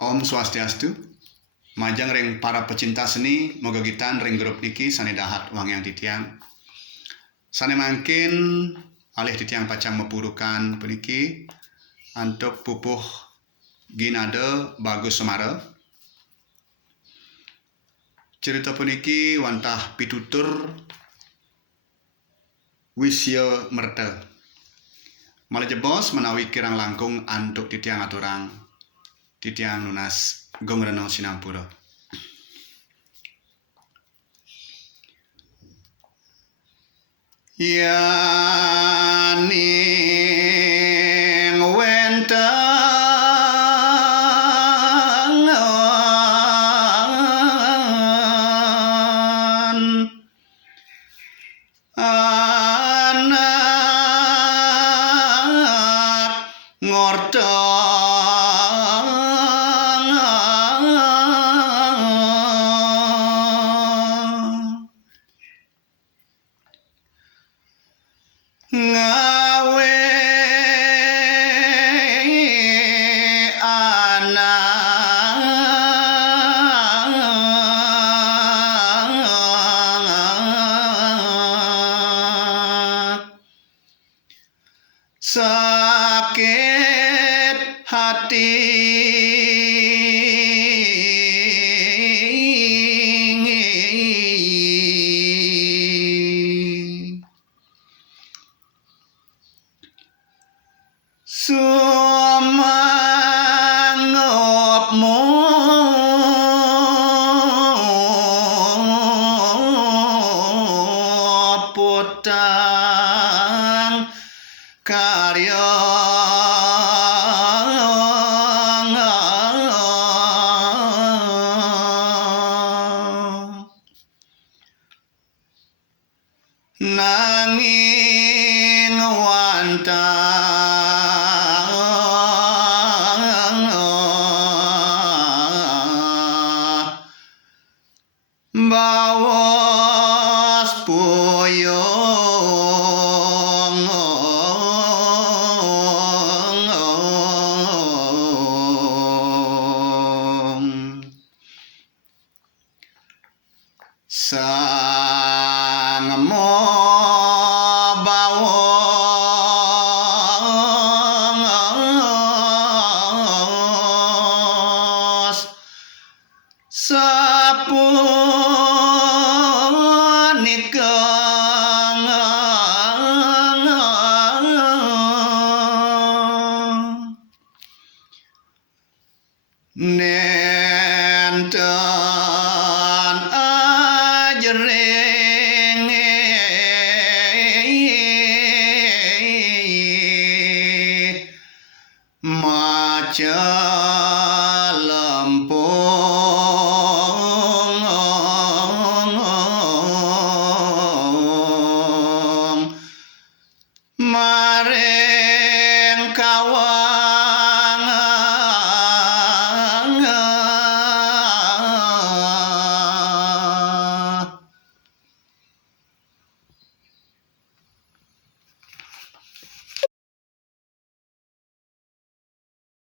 Om Swastiastu. Majang ring para pecinta seni moga gitan ring grup niki sane dahat wang yang titiang. Sane mangkin alih titiang pacang mepurukan puniki antuk pupuh ginade bagus semara. Cerita puniki wantah pitutur wisya merta. Malajebos menawi kirang langkung antuk titiang aturang titiang lunas gongreno sinampura. Yaning wentengan anak ngortong ngawe anak sakit hati sumangopmu putang karya nanging wantang bawas puyung sang mo bawos sapunika nenten ajring maca